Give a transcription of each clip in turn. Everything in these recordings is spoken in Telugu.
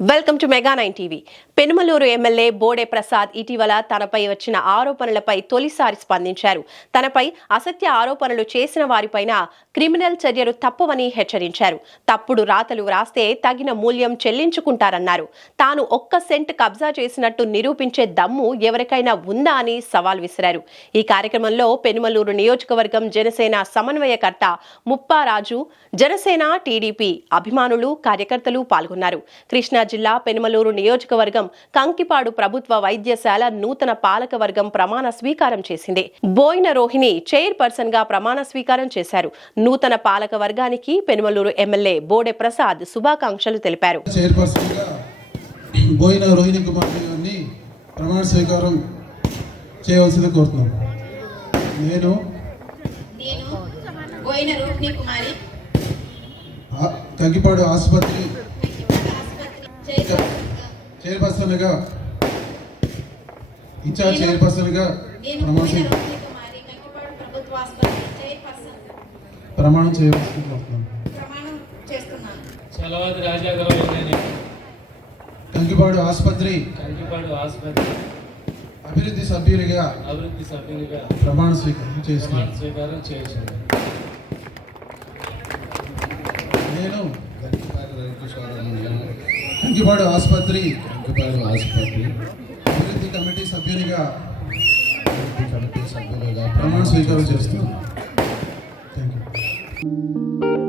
Welcome to mega nine TV Penamaluru MLA Bode Prasad ఇటీవల తనపై వచ్చిన ఆరోపణలపై తొలిసారి స్పందించారు. తనపై అసత్య ఆరోపణలు చేసిన వారిపైన క్రిమినల్ చర్యలు తప్పవని హెచ్చరించారు. తప్పుడు రాతలు వ్రాస్తే తగిన మూల్యం చెల్లించుకుంటారన్నారు. తాను ఒక్క సెంట్ కబ్జా చేసినట్టు నిరూపించే దమ్ము ఎవరికైనా ఉందా అని సవాల్ విసిరారు. ఈ కార్యక్రమంలో పెనుమలూరు నియోజకవర్గం జనసేన సమన్వయకర్త ముప్పారాజు జనసేన టీడీపీ అభిమానులు కార్యకర్తలు పాల్గొన్నారు. కృష్ణా జిల్లా పెనుమలూరు నియోజకవర్గం కంకిపాడు ప్రభుత్వ వైద్యశాల నూతన పాలక వర్గం ప్రమాణ స్వీకారం చేసింది. బోయిన రోహిణి చైర్పర్సన్గా ప్రమాణ స్వీకారం చేశారు. నూతన పాలక వర్గానికి పెనుమలూరు ఎమ్మెల్యే బోడె ప్రసాద్ శుభాకాంక్షలు తెలిపారు. చైర్పర్సన్గా బోయిన రోహిణి కుమార్ గారిని ప్రమాణ స్వీకారం చేయవలసింది కోరుతున్నాం. నేను నేను బోయిన రోహిణి కుమారి. ఆ- కంకిపాడు ఆసుపత్రి కంకిపాడు ప్రభుత్వ ఆసుపత్రి చైర్పర్సన్. ప్రమాణం చేయవలసింది చలవాది కంకిపాడు ఆసుపత్రి కంకిపాడు ఆసుపత్రి. అభివృద్ధి సభ్యునిగా అభివృద్ధి సభ్యునిగా ప్రమాణ స్వీకారం ప్రమాణ చేస్తున్నాను స్వీకారం చేశాను నేను కంకిపాడు ఆసుపత్రి. కంకిపాడు ఆసుపత్రి. అభివృద్ధి కమిటీ సభ్యునిగా అభివృద్ధి కమిటీ సభ్యులుగా ప్రమాణ స్వీకారం చేస్తున్నాను థ్యాంక్ యూ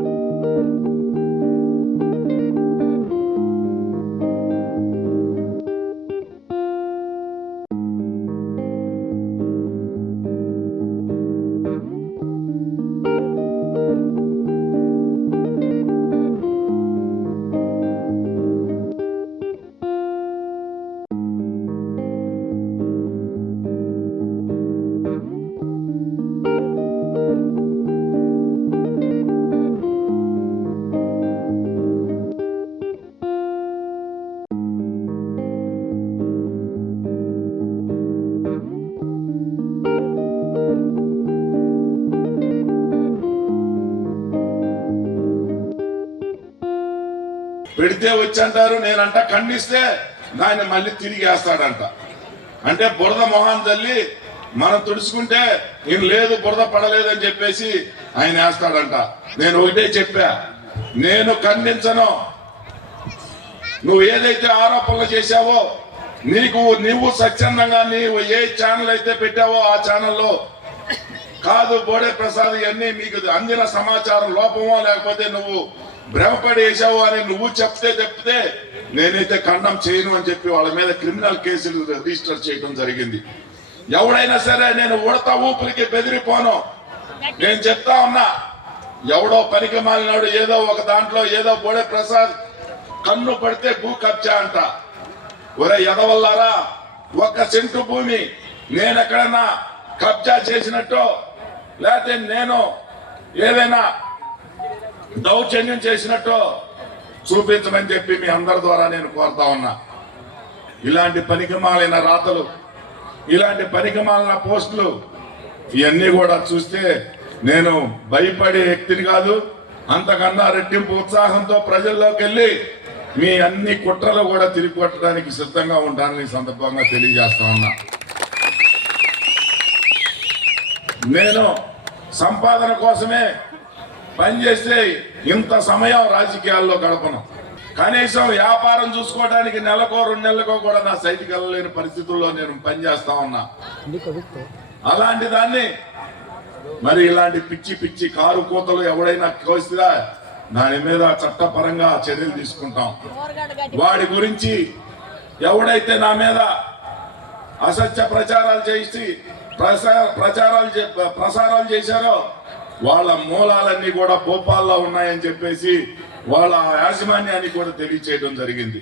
పెడితే వచ్చి అంటారు నేనంట ఖండిస్తే నాయన మళ్ళీ తిరిగి వేస్తాడంట అంటే బురద మొహాన్ తల్లి మనం తుడుచుకుంటే నేను లేదు బురద పడలేదని చెప్పేసి ఆయన వేస్తాడంట. నేను ఒకటే చెప్పా నేను ఖండించను నువ్వు ఏదైతే ఆరోపణలు చేశావో నీకు నువ్వు స్వచ్ఛందంగా నీవు ఏ ఛానల్ అయితే పెట్టావో ఆ ఛానల్లో కాదు బోడే ప్రసాద్ ఇవన్నీ మీకు అందిన సమాచారం లోపమో లేకపోతే నువ్వు భ్రమపడేశావు అని నువ్వు చెప్తే చెప్తే నేనైతే ఖండం చేయను అని చెప్పి వాళ్ళ మీద క్రిమినల్ కేసులు రిజిస్టర్ చేయడం జరిగింది. ఎవడైనా సరే నేను ఉడత ఊపిరికి బెదిరిపోను. నేను చెప్తా ఉన్నా ఎవడో పనికి మాలినాడు ఏదో ఒక దాంట్లో ఏదో బోడే ప్రసాద్ కన్ను పడితే భూ కబ్జా అంట. ఒరే ఎదవల్లారా ఒక్క సెంటు భూమి నేను ఎక్కడన్నా కబ్జా చేసినట్టు లేకపోతే నేను ఏదైనా దౌర్జన్యం చేసినట్టు చూపించమని చెప్పి మీ అందరి ద్వారా నేను కోరుతా ఉన్నా. ఇలాంటి పనికిమాలైన రాతలు ఇలాంటి పనికిమాలిన పోస్టులు ఇవన్నీ కూడా చూస్తే నేను భయపడే వ్యక్తిని కాదు అంతకన్నా రెట్టింపు ఉత్సాహంతో ప్రజల్లోకి వెళ్ళి మీ అన్ని కుట్రలు కూడా తిరిగి కొట్టడానికి సిద్ధంగా ఉంటానని సందర్భంగా తెలియజేస్తా ఉన్నా. నేను సంపాదన కోసమే పనిచేస్తే ఇంత సమయం రాజకీయాల్లో గడపను. కనీసం వ్యాపారం చూసుకోవడానికి నెలకో రెండు నెలలకో కూడా నా సైట్కి వెళ్ళలేని పరిస్థితుల్లో నేను పనిచేస్తా ఉన్నా. అలాంటి దాన్ని మరి ఇలాంటి పిచ్చి పిచ్చి కారు కూతలు ఎవడైనా కోసినా దాని మీద చట్టపరంగా చర్యలు తీసుకుంటాం. వాడి గురించి ఎవడైతే నా మీద అసత్య ప్రచారాలు చేసి ప్రసారాలు ప్రచారాలు చే- ప్రసారాలు చేశారో వాళ్ళ మూలాలన్నీ కూడా భోపాల్లో ఉన్నాయని చెప్పేసి వాళ్ళ యాజమాన్యాన్ని కూడా తెలియచేయడం జరిగింది.